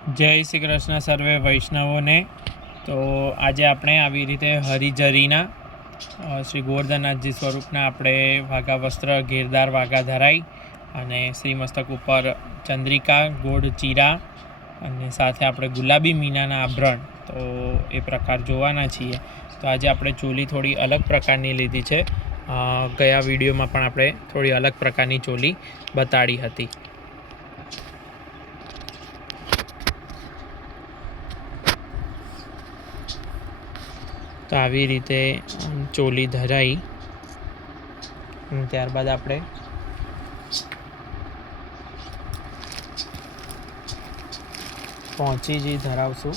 જય શ્રી કૃષ્ણ સર્વે વૈષ્ણવોને। તો આજે આપણે આવી રીતે હરિજરીના શ્રી ગોવર્ધનનાથજી સ્વરૂપના આપણે વાઘા વસ્ત્ર ઘેરદાર વાઘા ધરાઈ અને શ્રી મસ્તક ઉપર ચંદ્રિકા ગોળ ચીરા અને સાથે આપણે ગુલાબી મીનાના આભરણ તો એ પ્રકાર જોવાના છીએ। તો આજે આપણે ચોલી થોડી અલગ પ્રકારની લીધી છે। ગયા વિડીયોમાં પણ આપણે થોડી અલગ પ્રકારની ચોલી બતાડી હતી। તો આવી રીતે ચોલી ધરાઈ ત્યારબાદ આપણે પહોંચી ધરાવશું।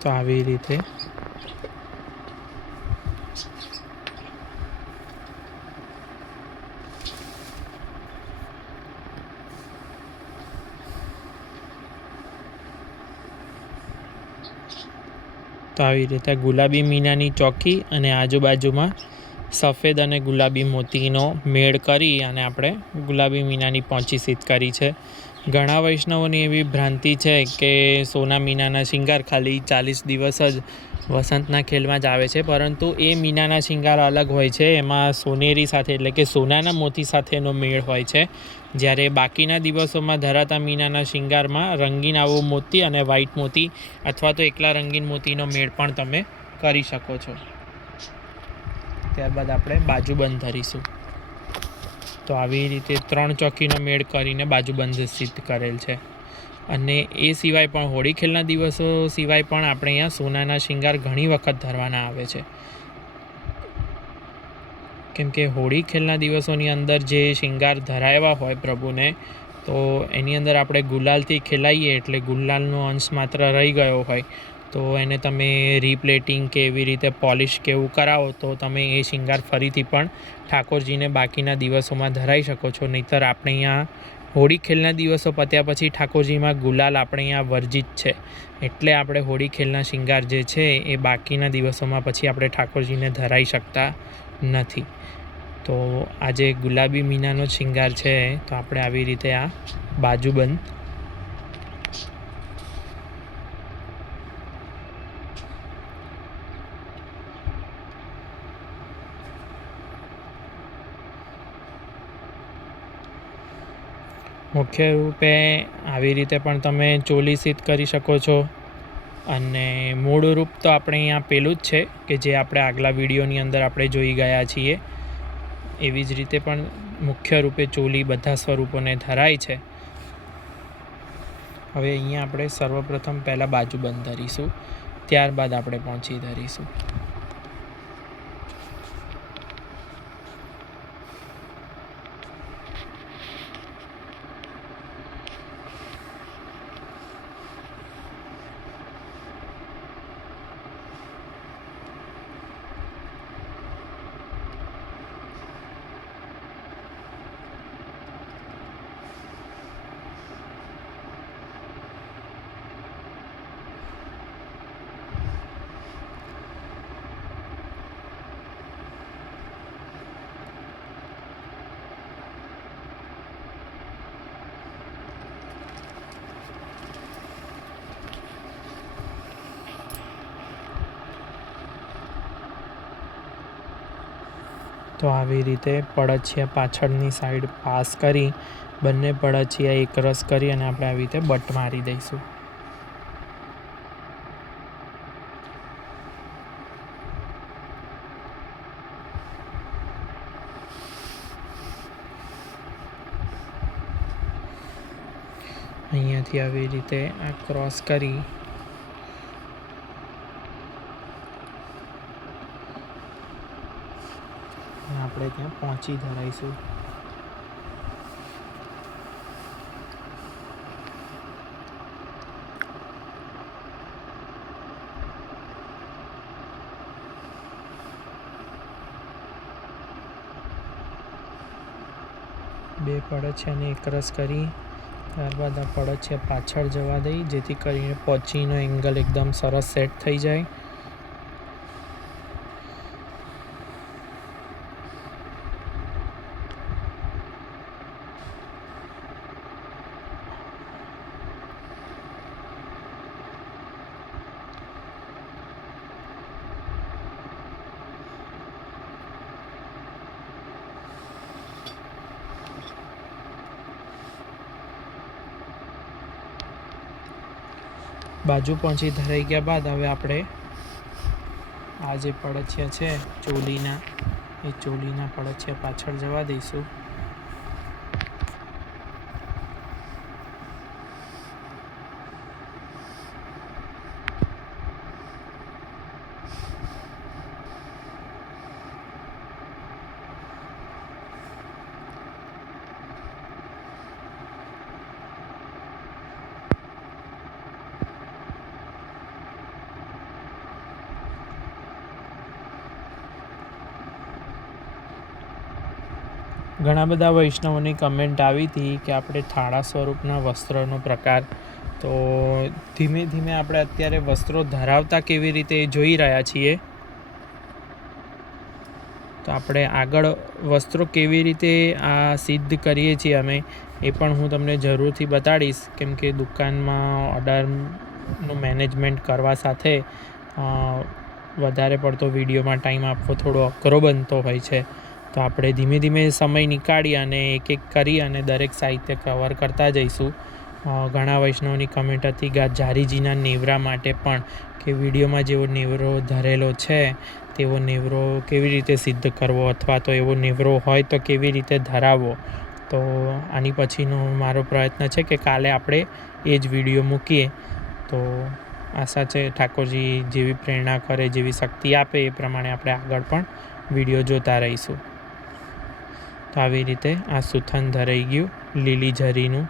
તો આવી રીતે ગુલાબી મીનાની ચોકી અને આજુબાજુમાં સફેદ અને ગુલાબી મોતીનો મેળ કરી અને આપણે ગુલાબી મીનાની પહોંચી સીધ કરી છે। ઘણા વૈષ્ણવોની એવી ભ્રાંતિ છે કે સોના મીનાના શિંગાર ખાલી 40 દિવસ જ વસંતના ખેલમાં જ આવે છે, પરંતુ એ મીનાના શિંગાર અલગ હોય છે। એમાં સોનેરી સાથે એટલે કે સોનાના મોતી સાથેનો મેળ હોય છે, જ્યારે બાકીના દિવસોમાં ધરાતા મીનાના શિંગારમાં રંગીન આવો મોતી અને વ્હાઇટ મોતી અથવા તો એકલા રંગીન મોતીનો મેળ પણ તમે કરી શકો છો। ત્યારબાદ આપણે બાજુબંધ ધરીશું। તો આવી રીતે 3 ચોકીનો મેળ કરીને બાજુબંધ સિદ્ધ કરેલ છે। અને એ સિવાય પણ હોળી ખેલના દિવસો સિવાય પણ આપણે અહીંયા સોનાના શિંગાર ઘણી વખત ધરવાના આવે છે, કેમ કે હોળી ખેલના દિવસોની અંદર જે શિંગાર ધરાવ્યા હોય પ્રભુને, તો એની અંદર આપણે ગુલાલથી ખેલાઈએ એટલે ગુલાલનો અંશ માત્ર રહી ગયો હોય તો એને તમે રીપ્લેટિંગ કે એવી રીતે પોલિશ કે એવું કરાવો તો તમે એ શિંગાર ફરીથી પણ ઠાકોરજીને બાકીના દિવસોમાં ધરાવી શકો છો। નહીંતર આપણે અહીંયા હોળી ખેલના દિવસો પત્યા પછી ઠાકોરજીમાં ગુલાલ આપણે અહીંયા વર્જિત છે, એટલે આપણે હોળી ખેલના શિંગાર જે છે એ બાકીના દિવસોમાં પછી આપણે ઠાકોરજીને ધરાવી શકતા નથી। તો આજે ગુલાબી મીનાનો શિંગાર છે, તો આપણે આવી રીતે આ બાજુબંધ મુખ્ય રૂપે આવી રીતે પણ તમે ચોલી સિદ્ધ કરી શકો છો। અને મૂળ રૂપ તો આપણે અહીંયા પેલું જ છે કે જે આપણે આગલા વિડીયોની અંદર આપણે જોઈ ગયા છીએ, એવી જ રીતે પણ મુખ્ય રૂપે ચોલી બધા સ્વરૂપોને ધરાય છે। હવે અહીંયા આપણે સર્વપ્રથમ પહેલાં બાજુબંધ ધરીશું, ત્યારબાદ આપણે પહોંચી ધરીશું। તો આવી રીતે પડછિયા પાછળની સાઈડ પાસ કરી બંને પડછિયા એક રસ કરી અને આપણે આવી રીતે બટ મારી દઈશું। અહીંયાથી આવી રીતે આ ક્રોસ કરી આપણે ત્યાં પહોંચી ધરાઈશું। બે પડછિયાને એકરસ કરી ત્યારબાદ આ પડછિયા પાછળ જવા દઈ, જેથી કરીને પહોંચીનો એંગલ એકદમ સરસ સેટ થઈ જાય. બાજુ પહોંચી ધરાઈ ગયા બાદ હવે આપણે આ જે પડછિયા છે ચોલીના, એ ચોલીના પડછિયા પાછળ જવા દઈશું. ઘણા બધા વૈષ્ણવોની કમેન્ટ આવી હતી કે આપણે થાળા સ્વરૂપના વસ્ત્રનો પ્રકાર, તો ધીમે ધીમે આપણે અત્યારે વસ્ત્રો ધરાવતા કેવી રીતે જોઈ રહ્યા છીએ. તો આપણે આગળ વસ્ત્રો કેવી રીતે આ સિદ્ધ કરીએ છીએ અમે, એ પણ હું તમને જરૂરથી બતાડીશ, કેમ કે દુકાનમાં ઓર્ડરનું મેનેજમેન્ટ કરવા સાથે વધારે પડતો વિડીયોમાં ટાઈમ આપવો થોડો અઘરો બનતો હોય છે. તો આપણે ધીમે ધીમે સમય નીકાળી અને એક એક કરી અને દરેક સાહિત્ય કવર કરતા જઈશું. ઘણા વૈષ્ણવની કમેન્ટ હતી કે જારીજીના નેવરા માટે પણ, કે વિડીયોમાં જેવો નેવરો ધરેલો છે તેવો નેવરો કેવી રીતે સિદ્ધ કરવો, અથવા તો એવો નેવરો હોય તો કેવી રીતે ધરાવવો. તો આની પછીનો મારો પ્રયત્ન છે કે કાલે આપણે એ જ વિડીયો મૂકીએ. તો આશા છે ઠાકોરજી જેવી પ્રેરણા કરે, જેવી શક્તિ આપે, એ પ્રમાણે આપણે આગળ પણ વિડીયો જોતા રહીશું. તો આવી રીતે આ સુથન ધરાઈ ગયું લીલી ઝરીનું.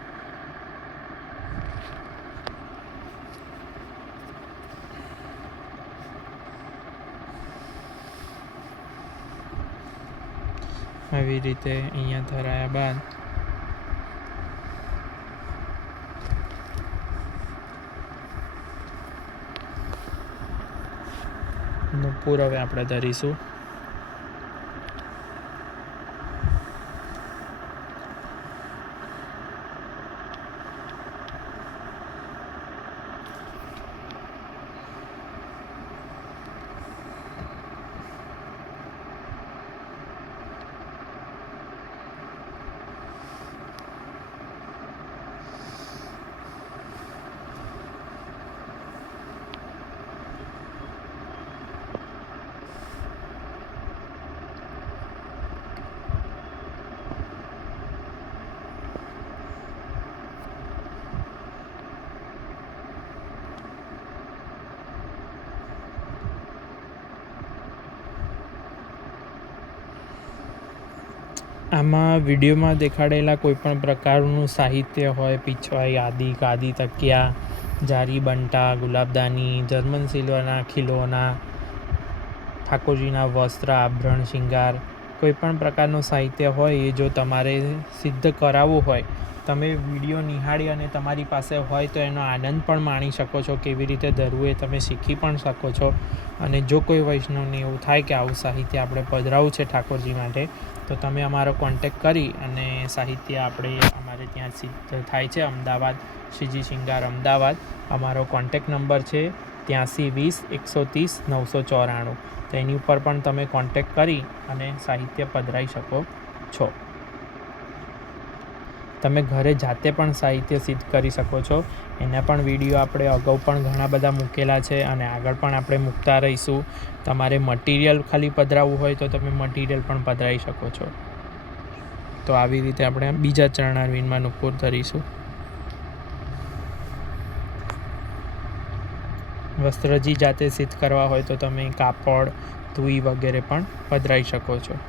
આવી રીતે અહીંયા ધરાયા બાદ નુપુર હવે આપણે ધરીશું. આમાં વિડીયોમાં દેખાડેલા કોઈપણ પ્રકારનું સાહિત્ય હોય, પીછવાઈ, આદિ, ગાદી, તકિયા, જારી, બંટા, ગુલાબદાની, જર્મન સિલ્વરના ખીલોના, ઠાકોરજીના વસ્ત્ર, આભરણ, શિંગાર, કોઈપણ પ્રકારનું સાહિત્ય હોય, એ જો તમારે સિદ્ધ કરાવવું હોય, તમે વિડીયો નિહાળી અને તમારી પાસે હોય તો એનો આનંદ પણ માણી શકો છો. કેવી રીતે ધરવું એ તમે શીખી પણ શકો છો. અને જો કોઈ વૈષ્ણવને એવું થાય કે આવું સાહિત્ય આપણે પધરાવવું છે ઠાકોરજી માટે, તો તમે અમારો કોન્ટેક કરી અને સાહિત્ય અમારે ત્યાં સિદ્ધ થાય છે અમદાવાદ, શ્રીજી શિંગાર અમદાવાદ. અમારો કોન્ટેક નંબર છે 8320 130 994. તો એની ઉપર પણ તમે કોન્ટેક કરી અને સાહિત્ય પધરાવી શકો છો. તમે ઘરે જાતે પણ સાહિત્ય સિદ્ધ કરી શકો છો. એના પણ વિડીયો આપણે અગાઉ પણ ઘણા બધા મૂકેલા છે અને આગળ પણ આપણે મૂકતા રહીશું. તમારે મટીરિયલ ખાલી પધરાવવું હોય તો તમે મટીરિયલ પણ પધરાવી શકો છો. તો આવી રીતે આપણે બીજા ચરણારવિંદમાં નુપુર ધરીશું. વસ્ત્રજી જાતે સિદ્ધ કરવા હોય તો તમે કાપડ, ધૂઈ વગેરે પણ પધરાવી શકો છો.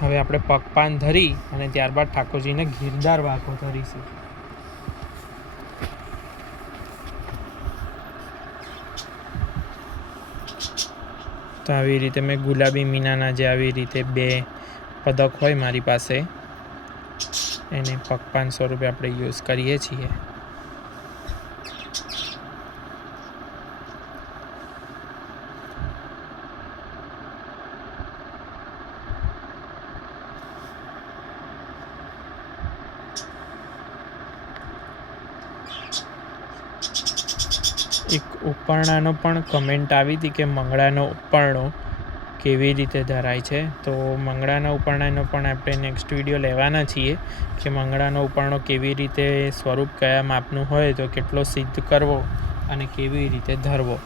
હવે આપણે પગપાન ધરી અને ત્યારબાદ ઠાકોરજીને ગિરધાર વાઘો ધરીશું. તો આવી રીતે મેં ગુલાબી મીનાના જે આવી રીતે બે પદક હોય મારી પાસે એને પકવાન સ્વરૂપે આપણે યુઝ કરીએ છીએ. એક ઉપરણાનો પણ કમેન્ટ આવી હતી કે મંગળાનો ઉપરણો કેવી રીતે ધરાય છે. તો મંગળાના ઉપરણાનો પણ આપણે નેક્સ્ટ વિડીયો લેવાના છીએ કે મંગળાનો ઉપરણો કેવી રીતે સ્વરૂપ કયા માપનું હોય તો કેટલો સિદ્ધ કરવો અને કેવી રીતે ધરવો.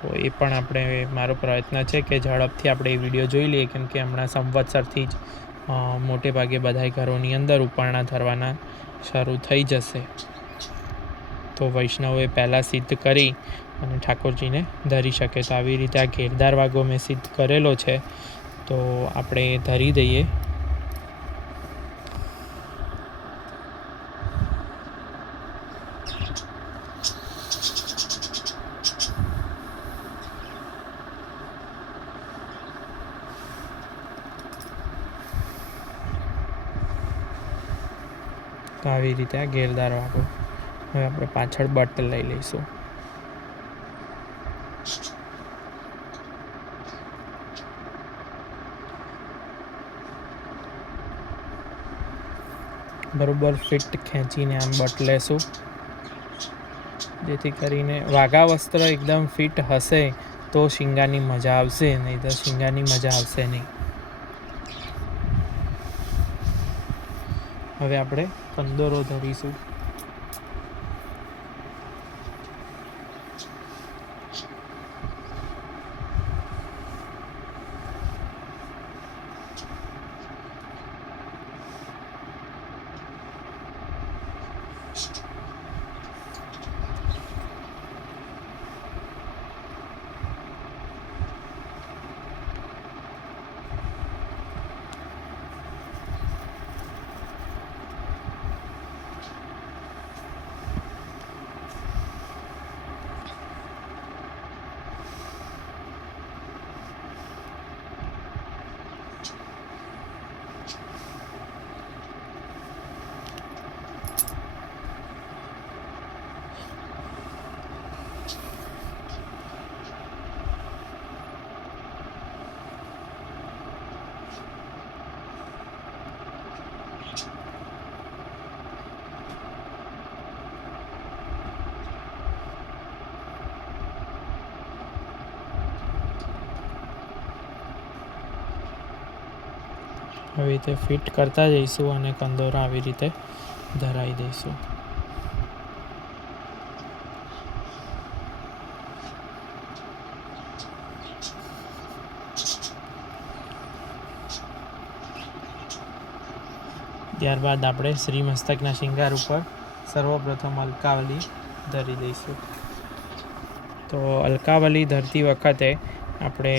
તો એ પણ આપણે મારો પ્રયત્ન છે કે ઝડપથી આપણે એ વિડીયો જોઈ લઈએ, કેમ કે હમણાં સંવત્સરથી જ મોટે ભાગે બધા ઘરોની અંદર ઉપરણા ધરવાના શરૂ થઈ જશે. તો વૈષ્ણવોએ પહેલાં સિદ્ધ કરી અને ઠાકોરજીને ધરી શકે. તો આવી રીતે આ ઘેરદાર વાઘો મેં સિદ્ધ કરેલો છે, તો આપણે ધરી દઈએ. તો આવી રીતે આ ઘેરદાર વાઘો. હવે આપણે પાછળ બટ લઈ લઈશું. બરોબર ફિટ ખેંચીને આમ બટ લેશું, જેથી કરીને વાઘા વસ્ત્ર એકદમ ફિટ હશે તો શિંગારની મજા આવશે, નહીં તો શિંગારની મજા આવશે નહીં. હવે આપણે કંદોરો ધરીશું. આવી રીતે ફિટ કરતા જઈશું અને કંદોરા આવી રીતે ધરાવી દઈશું. ત્યારબાદ આપણે શ્રી મસ્તકના શિંગાર ઉપર સર્વપ્રથમ અલકાવલી ધરી દઈશું. તો અલકાવલી ધરતી વખતે આપણે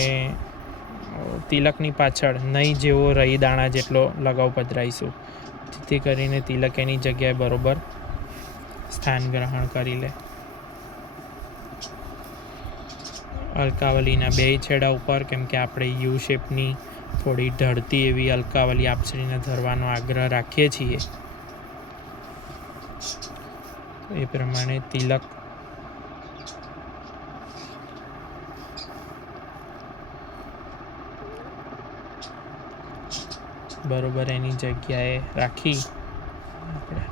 તિલકની પાછળ નહીં જેવો રહી દાણા જેટલો લગાવ પધરાઈશું, જેથી કરીને તિલક એની જગ્યાએ બરોબર સ્થાન ગ્રહણ કરી લે. અલકાવલીના બે છેડા ઉપર, કેમ કે આપણે યુ શેપની થોડી ઢળતી એવી અલકાવલી આપશ્રીને ધરવાનો આગ્રહ રાખીએ છીએ, એ પ્રમાણે તિલક બરોબર એની જગ્યાએ રાખી આપણે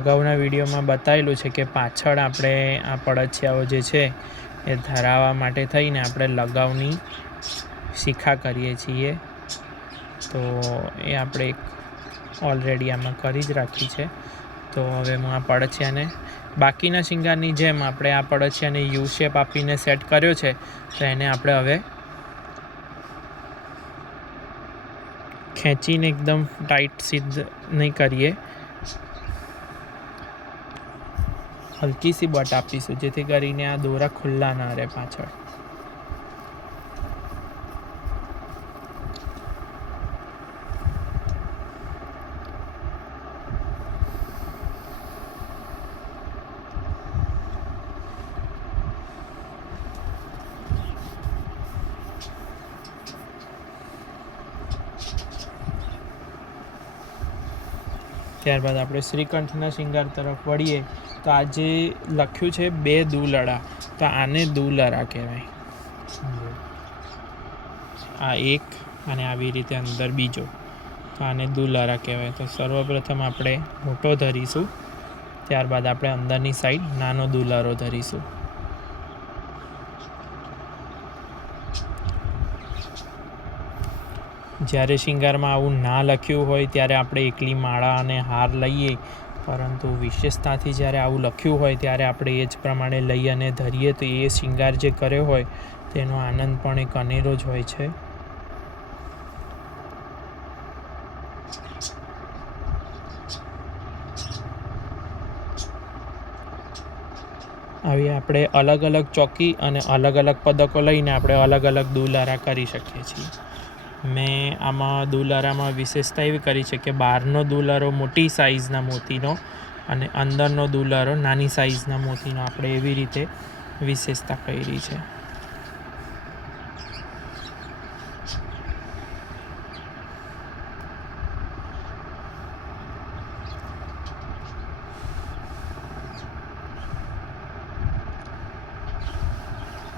અગાઉના વિડીયોમાં બતાવેલું છે કે પાછળ આપણે આ પડછિયાઓ જે છે એ ધરાવવા માટે થઈને આપણે લગાવની શિખા કરીએ છીએ. તો એ આપણે એક ઓલરેડી આમાં કરી જ રાખી છે. તો હવે હું આ પડછિયાને બાકીના શિંગારની જેમ આપણે આ પડછિયાને યુ શેપ આપીને સેટ કર્યો છે, તો એને આપણે હવે ખેંચીને એકદમ ટાઈટ સિદ્ધ નહીં કરીએ, હલકી સી બટ આપીશું, જેથી કરીને આ દોરા ખુલ્લા ના રહે પાછળ. ત્યારબાદ આપણે શ્રીકંઠના શૃંગાર તરફ વળીએ તો આ જે લખ્યું છે 2 દુલડા, તો આને દુલરા કહેવાય. આ એક અને આવી રીતે અંદર બીજો, તો આને દુલરા કહેવાય. તો સર્વપ્રથમ આપણે મોટો ધરીશું, ત્યારબાદ આપણે અંદરની સાઈડ નાનો દુલારો ધરીશું. જ્યારે શિંગારમાં આવું ના લખ્યું હોય ત્યારે આપણે એકલી માળા અને હાર લઈએ, પરંતુ વિશેષતાથી જ્યારે આવું લખ્યું હોય ત્યારે આપણે એ જ પ્રમાણે લઈ અને ધરીએ તો એ શિંગાર જે કર્યો હોય તેનો આનંદ પણ એક અનેરો જ હોય છે. આવી આપણે અલગ અલગ ચોકી અને અલગ અલગ પદકો લઈને આપણે અલગ અલગ દુલારા કરી શકીએ છીએ. મેં આમાં દુલારામાં વિશેષતા એવી કરી છે કે બહારનો દુલારો મોટી સાઇઝના મોતીનો અને અંદરનો દુલારો નાની સાઇઝના મોતીનો આપણે એવી રીતે વિશેષતા કરી છે.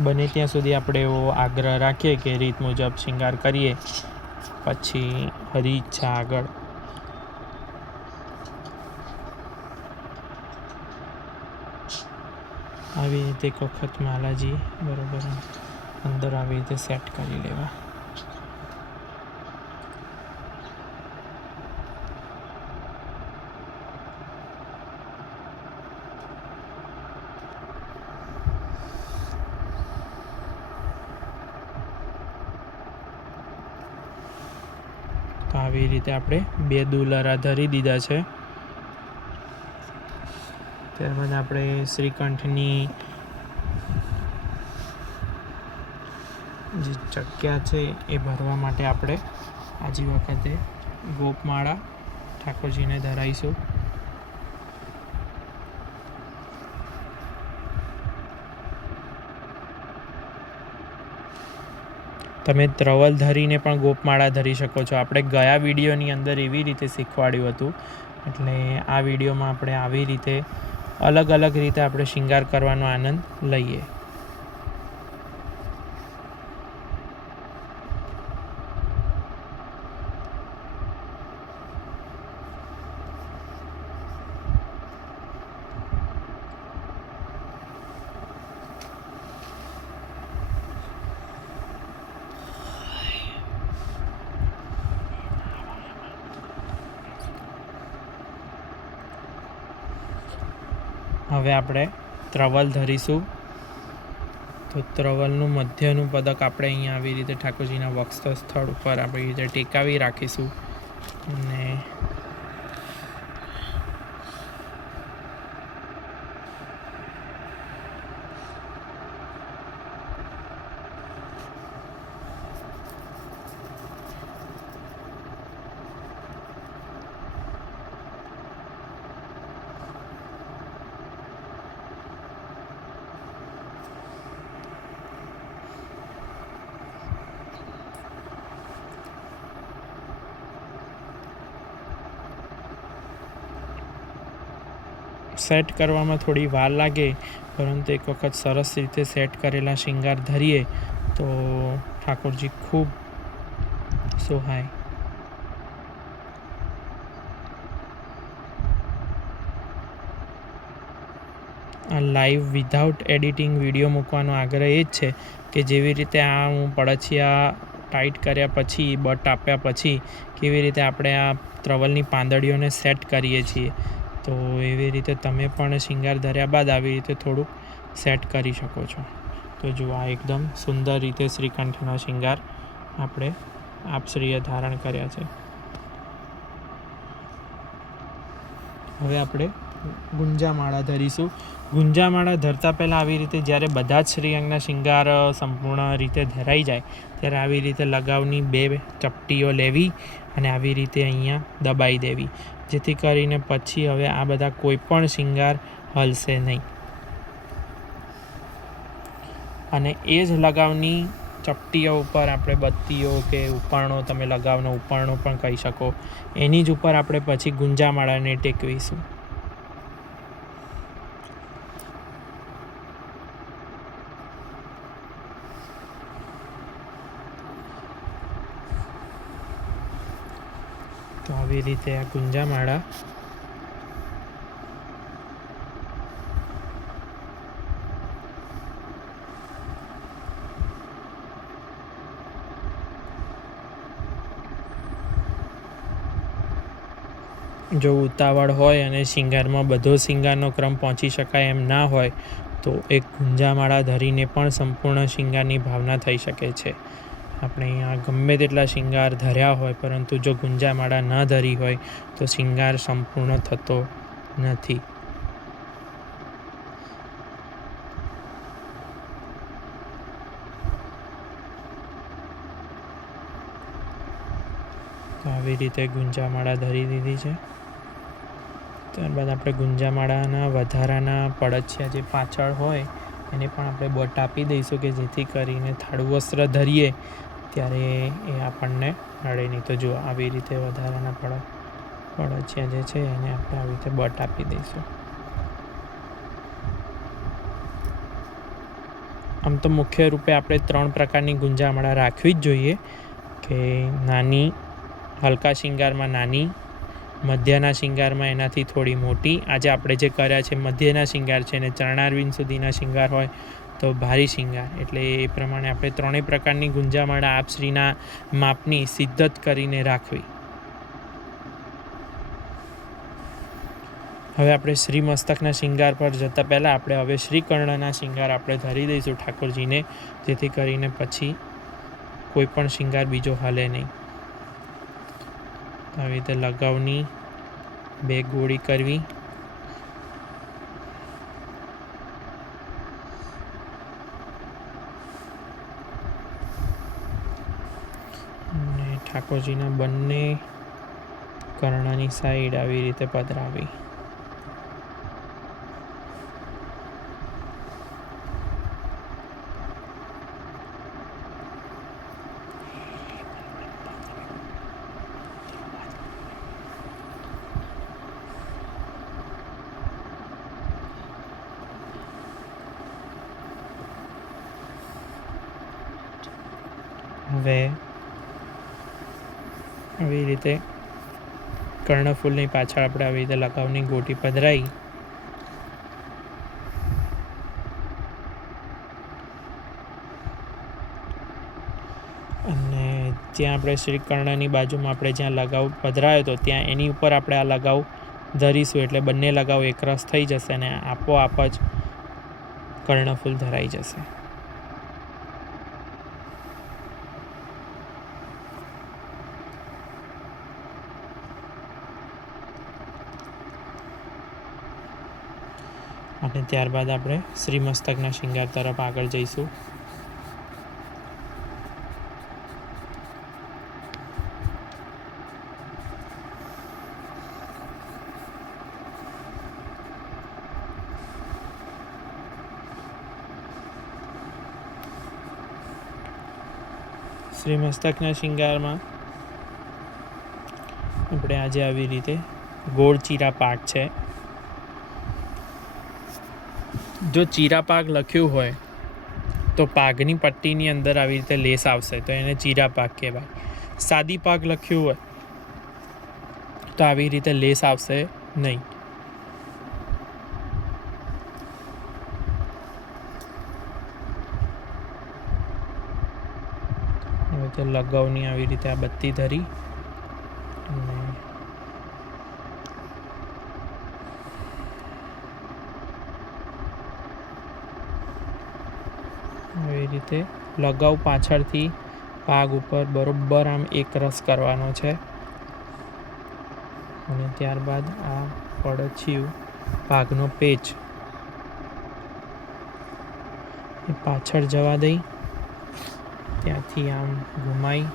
બને ત્યાં સુધી આપણે એવો આગ્રહ રાખીએ કે રીત મુજબ શૃંગાર કરીએ, પછી હરી ઈચ્છા આગળ. આવી રીતે એક વખત માલાજી બરાબર અંદર આવી રીતે સેટ કરી લેવા. તો આવી રીતે આપણે 2 દુલારા ધરી દીધા છે. ત્યારબાદ આપણે શ્રીકંઠની જે ચક્યા છે એ ભરવા માટે આપણે આજી વખતે ગોપમાળા ઠાકોરજીને ધરાવીશું. તમે ત્રવલ ધરીને પણ ગોપમાળા ધરી શકો છો. આપણે ગયા વિડીયોની અંદર એવી રીતે શીખવાડ્યું હતું, એટલે આ વિડીયોમાં આપણે આવી રીતે અલગ અલગ રીતે આપણે શૃંગાર કરવાનો આનંદ લઈએ. હવે આપણે ત્રવલ ધરીશું. તો ત્રવલનું મધ્યનું પદક આપણે અહીંયા આવી રીતે ઠાકોરજીના વક્ષ સ્થળ ઉપર આપણી રીતે ટેકાવી રાખીશું અને સેટ કરવામાં થોડી વાર લાગે, પરંતુ એક વખત સરસ રીતે સેટ કરેલા શૃંગાર ધરીએ તો ઠાકોરજી ખૂબ સોહાય. આ લાઈવ વિધાઉટ એડિટિંગ વિડીયો મૂકવાનો આગ્રહ એ જ છે કે જેવી રીતે આ હું પડછિયા ટાઈટ કર્યા પછી બટ આપ્યા પછી કેવી રીતે આપણે આ ત્રવલની પાંદડીઓને સેટ કરીએ છીએ, તો એવી રીતે તમે પણ શૃંગાર ધર્યા બાદ આવી રીતે થોડુંક સેટ કરી શકો છો. તો જુઓ, આ એકદમ સુંદર રીતે શ્રીકંઠના શૃંગાર આપણે આપશ્રીએ ધારણ કર્યા છે. હવે આપણે ગુંજામાળા ધરીશું. ગુંજામાળા ધરતા પહેલાં આવી રીતે જ્યારે બધા જ શ્રીઅંગના શૃંગાર સંપૂર્ણ રીતે ધરાઈ જાય ત્યારે આવી રીતે લગાવની 2 ચપટીઓ લેવી અને આવી રીતે અહીંયા દબાઈ દેવી, જેથી કરીને પછી હવે આ બધા કોઈ પણ શૃંગાર હલશે નહીં. અને એ જ લગાવની ચપટીઓ ઉપર આપણે બત્તીઓ કે ઉપાણો તમે લગાવનો ઉપાણો પણ કહી શકો, એની જ ઉપર આપણે પછી ગુંજામાળાને ટેકવીશું. તો આવી રીતે આ ગુંજામાળા જો ઉતાવળ હોય અને શિંગારમાં બધો શિંગારનો ક્રમ પહોંચી શકાય એમ ના હોય તો એક ગુંજામાળા ધરીને પણ સંપૂર્ણ શિંગારની ભાવના થઈ શકે છે. આપણે અહીંયા ગમે તેટલા શિંગાર ધર્યા હોય, પરંતુ જો ગુંજામાળા ન ધરી હોય તો શિંગાર સંપૂર્ણ થતો નથી. તો આવી રીતે ગુંજામાળા ધરી દીધી છે. ત્યારબાદ આપણે ગુંજામાળાના વધારાના પડછિયા જે પાછળ હોય એને પણ આપણે બટ આપી દઈશું, કે જેથી કરીને થાળું વસ્ત્ર ધરીએ ત્યારે એ આપણને નડે નહીં. તો જો આવી રીતે વધારાના પડછિયા જે છે એને આપણે આવી રીતે બટ આપી દઈશું. આમ તો મુખ્ય રૂપે આપણે 3 પ્રકારની ગુંજામાળા રાખવી જ જોઈએ, કે નાની, હલકા શિંગારમાં નાની, મધ્યના શિંગારમાં એનાથી થોડી મોટી. આજે આપણે જે કર્યા છે મધ્યના શિંગાર છે, અને ચરણારવિંદ સુધીના શિંગાર હોય તો ભારી શિંગાર. એટલે એ પ્રમાણે આપણે 3 પ્રકારની ગુંજામાળા આપશ્રીના માપની સિદ્ધત કરીને રાખવી. હવે આપણે શ્રી મસ્તકના શિંગાર પર જતાં પહેલાં આપણે હવે શ્રીકર્ણના શિંગાર આપણે ધરી દઈશું ઠાકોરજીને, જેથી કરીને પછી કોઈ પણ શિંગાર બીજો હાલે નહીં. આવી રીતે લગાવની 2 ગોળી કરવી. અને ઠાકોરજીના બંને કર્ણની સાઈડ આવી રીતે પધરાવી. હવે આવી રીતે કર્ણફૂલની પાછળ આપણે આવી રીતે લગાવની ગોટી પધરાઈ અને ત્યાં આપણે શ્રી કર્ણની બાજુમાં આપણે જ્યાં લગાવ પધરાયો હતો ત્યાં એની ઉપર આપણે આ લગાવ ધરીશું, એટલે બંને લગાવ એકરસ થઈ જશે અને આપોઆપ જ કર્ણફૂલ ધરાઈ જશે. અને ત્યારબાદ આપણે શ્રી મસ્તકના શિંગાર તરફ આગળ જઈશું. શ્રી મસ્તકના શિંગારમાં આપણે આજે આવી રીતે ગોળ ચીરા પાક છે. જો ચીરા પાક લખ્યું હોય તો પાકની પટ્ટીની અંદર આવી રીતે લેસ આવશે, તો એને ચીરા પાક કહેવાય. સાદી પાક લખ્યું હોય તો આવી રીતે લેસ આવશે નહીં. હવે તો લગાવની આવી રીતે આ બત્તી ધરી અને આવી રીતે લગાવ પાછળથી પાગ ઉપર બરોબર આમ એક રસ કરવાનો છે. અને ત્યારબાદ આ પડછિયું પાગનો પેચ એ પાછળ જવા દઈ, ત્યાંથી આમ ઘુમાઈ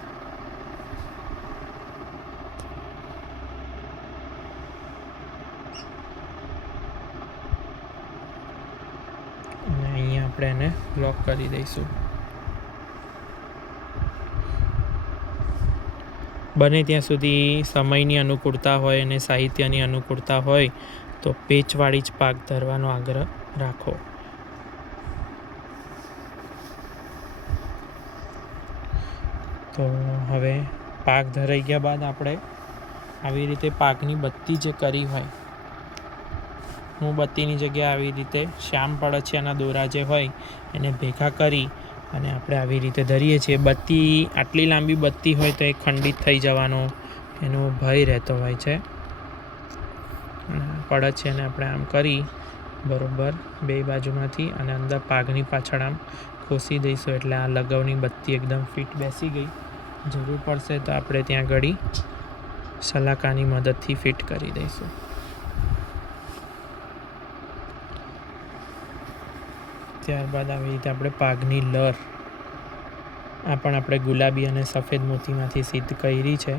અને અહીંયા આપણે એને લોક કરી દઈશું. બને ત્યાં સુધી સમયની અનુકૂળતા હોય અને સાહિત્યની અનુકૂળતા હોય તો પેચવાળી જ પાક ધરવાનો આગ્રહ રાખો. તો હવે પાક ધરાઈ ગયા બાદ આપણે આવી રીતે પાકની બત્તી જે કરી હોય, હું બત્તીની જગ્યાએ આવી રીતે શ્યામ પડછિયાના દોરા જે હોય એને ભેગા કરી અને આપણે આવી રીતે ધરીએ છીએ. બત્તી આટલી લાંબી બત્તી હોય તો એ ખંડિત થઈ જવાનો એનો ભય રહેતો હોય છે. પડછિયાને આપણે આમ કરી બરાબર બે બાજુમાંથી અને અંદર પાકની પાછળ આમ ખોસી દઈશું એટલે આ લગાવની બત્તી એકદમ ફિટ બેસી ગઈ. જરૂર પડશે તો આપણે ત્યાં ઘડી સલાકાની મદદથી ફિટ કરી દઈશું. ત્યારબાદ આવી રીતે આપણે પાકની લર આ પણ આપણે ગુલાબી અને સફેદ મોતીમાંથી સિદ્ધ કરી છે.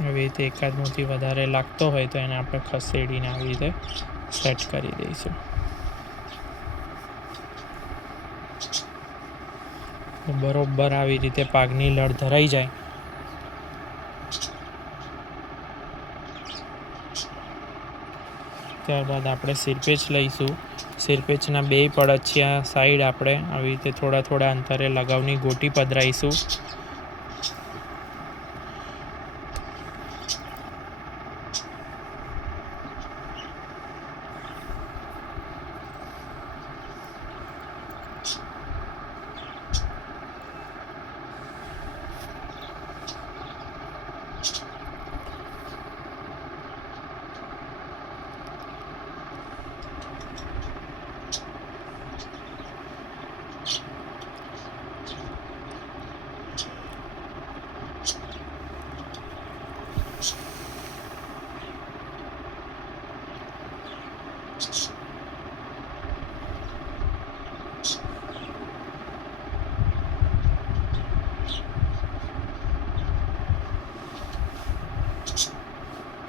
આવી રીતે એકાદ મોતી વધારે લાગતો હોય તો એને આપણે ખસેડીને આવી રીતે સેટ કરી દઈશું. બરોબર આવી રીતે પાકની લડ ધરાઈ જાય ત્યારબાદ આપણે સિરપેચ લઈશું. સિરપેચના બે પડછિયા સાઈડ આપણે આવી રીતે થોડા થોડા અંતરે લગાવની ગોટી પધરાઈશું.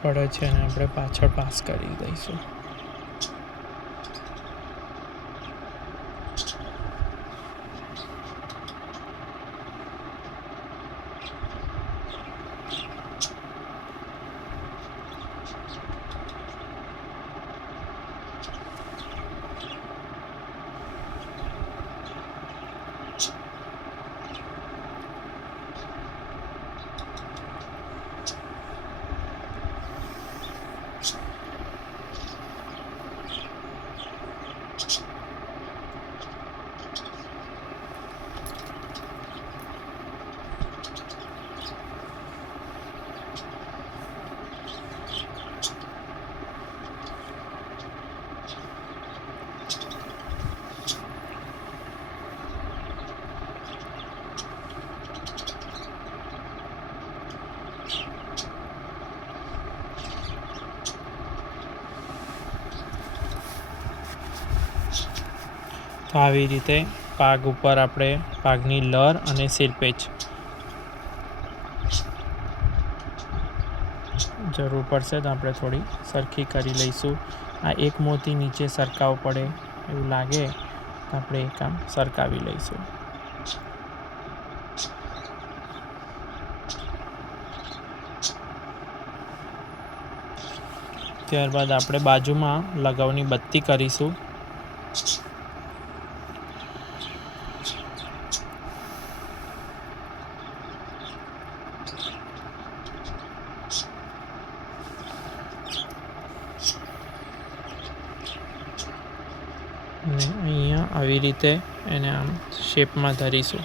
પડે છે અને આપણે પાછળ પાસ કરી દઈશું. તો આવી રીતે પાક ઉપર આપણે પાકની લર અને સિરપેચ જરૂર પડશે તો આપણે થોડી સરખી કરી લઈશું. આ એક મોતી નીચે સરકાવવો પડે એવું લાગે તો આપણે એ કામ સરકાવી લઈશું. ત્યારબાદ આપણે બાજુમાં લગાવની બત્તી કરીશું. અને અહીંયા આવી રીતે એને આમ શેપમાં ધરીશું.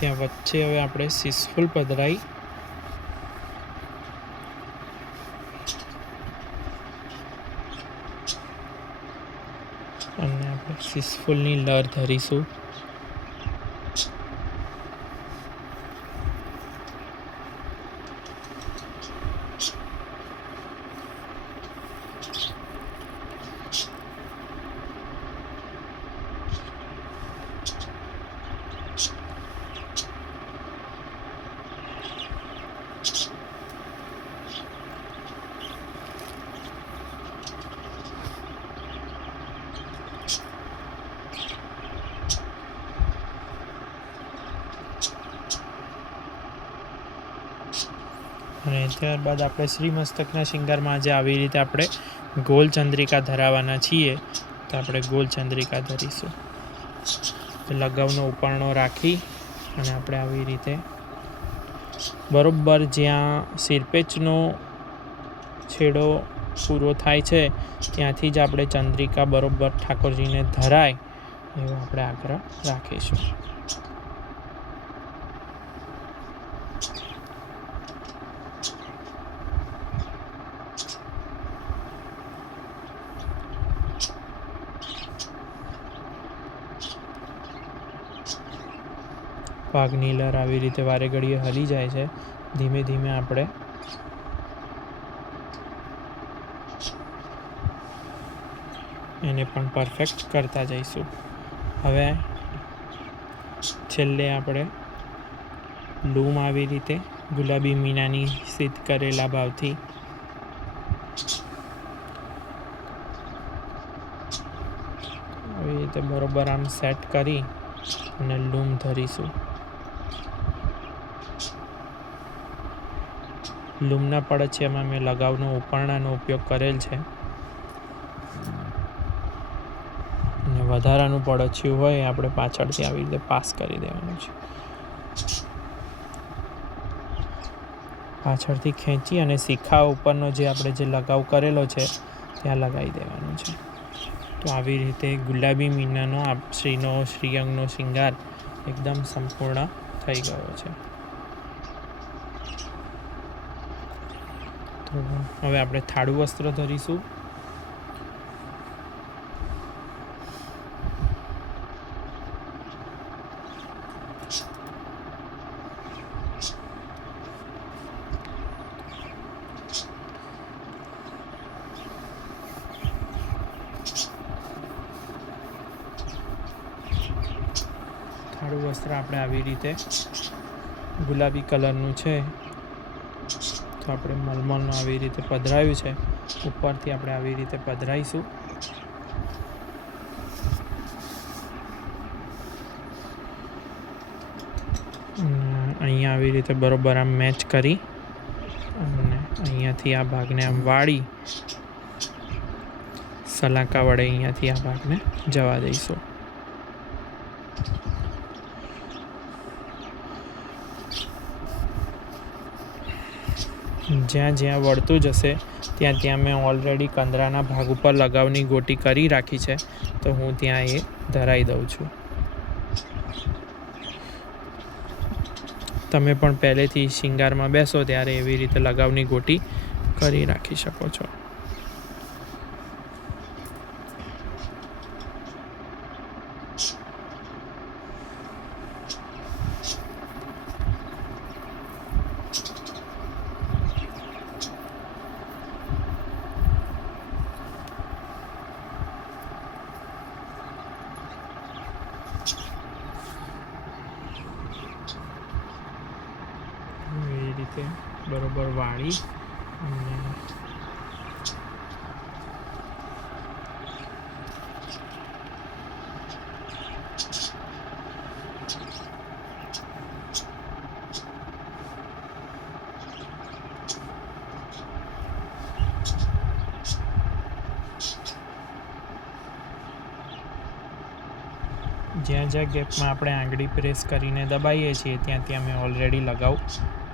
ત્યાં વચ્ચે હવે આપણે સીસફૂલ પધરાઈ અને આપણે સીસફૂલની લર ધરીશું. અને ત્યારબાદ આપણે શ્રી મસ્તકના શિંગારમાં આજે આવી રીતે આપણે ગોલ ચંદ્રિકા ધરાવવાના છીએ. તો આપણે ગોલ ચંદ્રિકા ધરીશું. લગાવનો ઉપાણો રાખી અને આપણે આવી રીતે બરોબર જ્યાં શિરપેચનો છેડો પૂરો થાય છે ત્યાંથી જ આપણે ચંદ્રિકા બરોબર ઠાકોરજીને ધરાય એવો આપણે આગ્રહ રાખીશું. પાઘની લર આવી રીતે વારે ઘડીએ હલી જાય છે. ધીમે ધીમે આપણે એને પણ પરફેક્ટ કરતા જઈશું. હવે છેલ્લે આપણે લૂમ આવી રીતે ગુલાબી મીનાની સીધ કરેલા ભાવથી આવી રીતે બરોબર આમ સેટ કરી અને લૂમ ધરીશું. લૂમના પડછિયામાં મેં લગાવનો ઉપરણાનો ઉપયોગ કરેલ છે અને વધારાનું પડછિયું હોય આપણે પાછળથી આવી રીતે પાસ કરી દેવાનું છે. પાછળથી ખેંચી અને શિખા ઉપરનો જે આપણે જે લગાવ કરેલો છે ત્યાં લગાવી દેવાનો છે. તો આવી રીતે ગુલાબી મીનાનો આપશ્રીનો શ્રીઅંગનો શિંગાર એકદમ સંપૂર્ણ થઈ ગયો છે. તો હવે આપણે થાળું વસ્ત્ર ધરીશું. થાળું વસ્ત્ર આપણે આવી રીતે ગુલાબી કલરનું છે તો આપણે મલમલનું આવી રીતે પધરાવ્યું છે. ઉપરથી આપણે આવી રીતે પધરાઈશું. અહીંયા આવી રીતે બરોબર આમ મેચ કરી અને અહીંયાથી આ ભાગને આમ વાળી સલાકા વડે અહીંયાથી આ ભાગને જવા દઈશું. જ્યાં જ્યાં વળતું જશે ત્યાં ત્યાં મેં ઓલરેડી કંદરાના ભાગ ઉપર લગાવની ગોટી કરી રાખી છે તો હું ત્યાં એ ધરાઈ દઉં છું. તમે પણ પહેલેથી શિંગારમાં બેસો ત્યારે એવી રીતે લગાવની ગોટી કરી રાખી શકો છો. એ રીતે બરોબર વાળી અને જ્યાં જ્યાં ગેપમાં આપણે આંગળી પ્રેસ કરીને દબાવીએ છીએ ત્યાં ત્યાં મેં ઓલરેડી લગાવ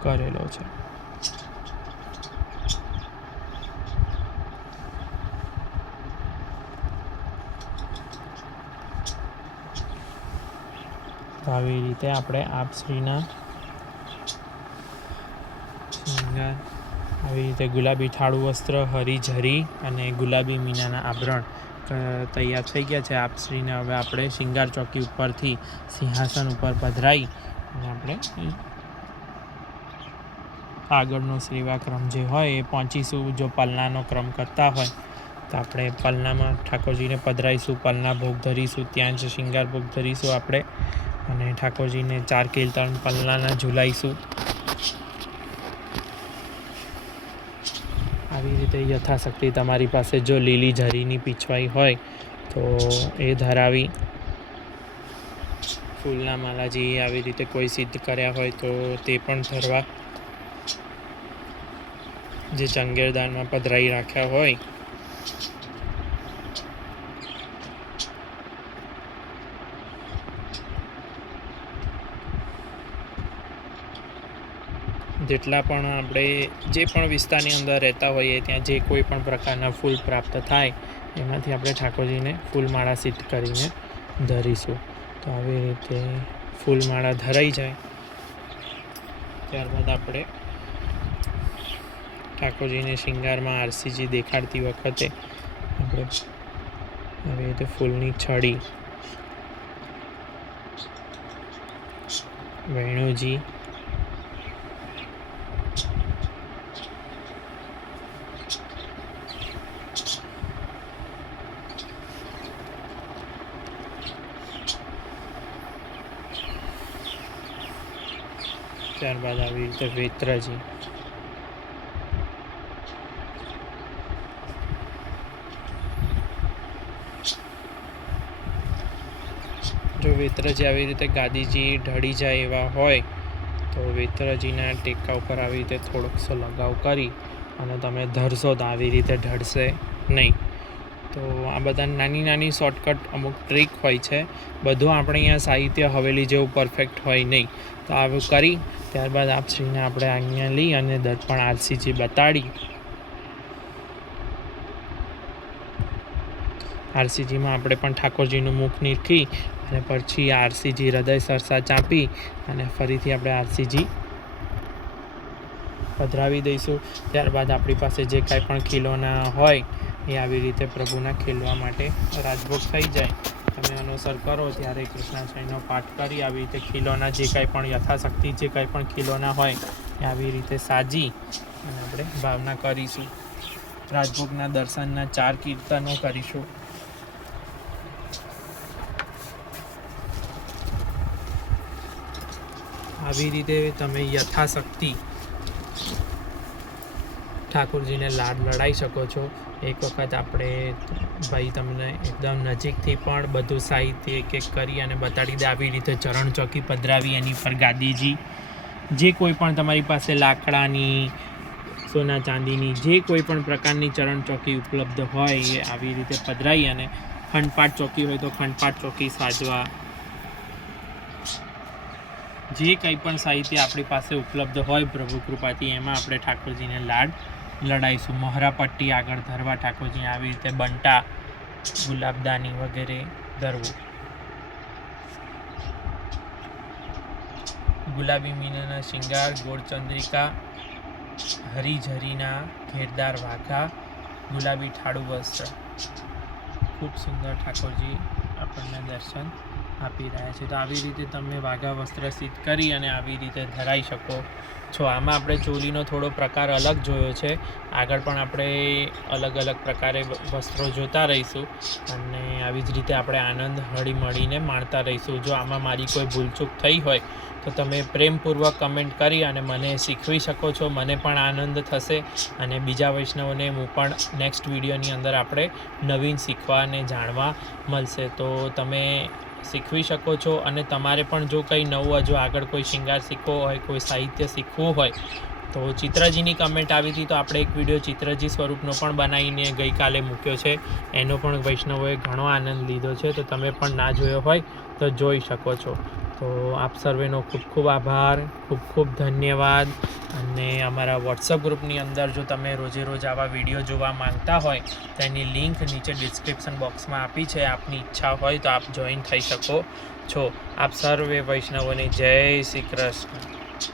કરેલો છે. તો આવી રીતે આપણે આપશ્રીના શિંગાર, આવી રીતે ગુલાબી ઠાળું વસ્ત્ર, હરી ઝરી અને ગુલાબી મીનાના આભરણ તૈયાર થઈ ગયા છે આપશ્રીને. હવે આપણે શિંગાર ચોકી ઉપરથી સિંહાસન ઉપર પધરાઈ અને આપણે આગળનો સેવા ક્રમ જે હોય એ પહોંચીશું. જો પલનાનો ક્રમ કરતા હોય તો આપણે પલનામાં ઠાકોરજીને પધરાઈશું, પલના ભોગ ધરીશું, ત્યાં જ શિંગાર ભોગ ધરીશું આપણે અને ઠાકોરજીને 4 કીર્તન પલનાના ઝુલાઈશું. આવી રીતે યથાશક્તિ તમારી પાસે જો લીલી ઝરીની પીછવાઈ હોય તો એ ધરાવી, ફૂલના માલાજી આવી રીતે કોઈ સિદ્ધ કર્યા હોય તો તે પણ ધરવા, જે ચંગેરદાનમાં પધરાઈ રાખ્યા હોય જેટલા પણ આપણે જે પણ વિસ્તારની અંદર રહેતા હોઈએ ત્યાં જે કોઈ પણ પ્રકારના ફૂલ પ્રાપ્ત થાય એમાંથી આપણે ઠાકોરજીને ફૂલમાળા સિદ્ધ કરીને ધરીશું. તો આવી રીતે ફૂલમાળા ધરાઈ જાય ત્યારબાદ આપણે ઠાકોરજીને શિંગારમાં આરસીજી દેખાડતી વખતે આપણે આવી રીતે ફૂલની છડી, વેણુજી, ત્યારબાદ આવી રીતે વેત્રજી, જો વેત્રજી આવી રીતે ગાદીજી ઢળી જાય એવા હોય તો વેત્રજીના ટેકા ઉપર આવી રીતે થોડોકસો લગાવ કરી અને તમે ધરશો તો આવી રીતે ઢળશે નહીં. તો આ બધા નાની નાની શોર્ટકટ અમુક ટ્રીક હોય છે. બધું આપણે અહીંયા સાહિત્ય હવેલી જેવું પરફેક્ટ હોય નહીં. તો આવું કરી ત્યારબાદ આપશ્રીને આપણે આજ્ઞા લઈ અને દર્પણ આરસીજી બતાડી, આરસીજીમાં આપણે પણ ઠાકોરજીનું મુખ નીરખી અને પછી આરસીજી હૃદય સરસા ચાંપી અને ફરીથી આપણે આરસીજી પધરાવી દઈશું. ત્યારબાદ આપણી પાસે જે કાંઈ પણ ખીલોના હોય એ આવી રીતે પ્રભુના ખેલવા માટે રાજભોગ થઈ જાય તમે અનુસર કરો ત્યારે કૃષ્ણાશ્રયનો પાઠ કરી આવી રીતે ખીલોના જે કાંઈ પણ યથાશક્તિ જે કાંઈ પણ ખીલોના હોય એ આવી રીતે સાજી અને આપણે ભાવના કરીશું. રાજભોગના દર્શનના 4 કીર્તનો કરીશું. આવી રીતે તમે યથાશક્તિ ઠાકોરજીને લાડ લડાઈ શકો છો. એક વખત આપણે ભાઈ તમને એકદમ નજીકથી પણ બધું સાહિત્ય એક એક કરી અને બતાડી દે. આવી રીતે ચરણ ચોકી પધરાવી, એની પર ગાદીજી, જે કોઈ પણ તમારી પાસે લાકડાની, સોના ચાંદીની જે કોઈ પણ પ્રકારની ચરણ ચોકી ઉપલબ્ધ હોય એ આવી રીતે પધરાઈ અને ખંડપાઠ ચોકી હોય તો ખંડપાઠ ચોકી સાજવા, જે કંઈ પણ સાહિત્ય આપણી પાસે ઉપલબ્ધ હોય પ્રભુ કૃપાથી એમાં આપણે ઠાકોરજીને લાડ લડાઈશું. મહોરા પટ્ટી આગળ ધરવા, ઠાકોરજી આવી રીતે બંટા, ગુલાબદાની વગેરે ધરવું. ગુલાબી મીનાના શિંગાર, ગોળચંદ્રિકા, હરીઝરીના ઘેરદાર વાઘા, ગુલાબી ઠાળું વસ્ત્ર. ખૂબ સુંદર ઠાકોરજી આપણને દર્શન આપી રહ્યા છે. તો આવી રીતે તમે વાઘા વસ્ત્ર સિદ્ધ કરી અને આવી રીતે ધરાઈ શકો છો. આમાં આપણે ચોલીનો થોડો પ્રકાર અલગ જોયો છે. આગળ પણ આપણે અલગ અલગ પ્રકારે વસ્ત્રો જોતા રહીશું અને આવી જ રીતે આપણે આનંદ હળી મળીને માણતા રહીશું. જો આમાં મારી કોઈ ભૂલચૂક થઈ હોય તો તમે પ્રેમપૂર્વક કમેન્ટ કરી અને મને શીખવી શકો છો. મને પણ આનંદ થશે અને બીજા વૈષ્ણવોને હું પણ નેક્સ્ટ વિડીયોની અંદર આપણે નવીન શીખવા અને જાણવા મળશે. તો તમે શીખવી શકો છો અને તમારે પણ જો કંઈ નવું હજુ આગળ કોઈ શિંગાર શીખવો હોય, કોઈ સાહિત્ય શીખવું હોય તો ચિત્રજીની કમેન્ટ આવી હતી તો આપણે એક વિડીયો ચિત્રજી સ્વરૂપનો પણ બનાવીને ગઈકાલે મૂક્યો છે. એનો પણ વૈષ્ણવોએ ઘણો આનંદ લીધો છે. તો તમે પણ ના જોયો હોય તો જોઈ શકો છો. તો તો આપ સર્વેનો ખૂબ ખૂબ આભાર, ખૂબ ખૂબ ધન્યવાદ. અને અમારા વોટ્સઅપ ગ્રુપની અંદર જો તમે રોજે રોજ આવા વિડીયો જોવા માંગતા હોય તો એની લિંક નીચે ડિસ્ક્રિપ્શન બોક્સમાં આપી છે. આપની ઈચ્છા હોય તો આપ જોઈન થઈ શકો છો. આપ સર્વે વૈષ્ણવોને જય શ્રી કૃષ્ણ.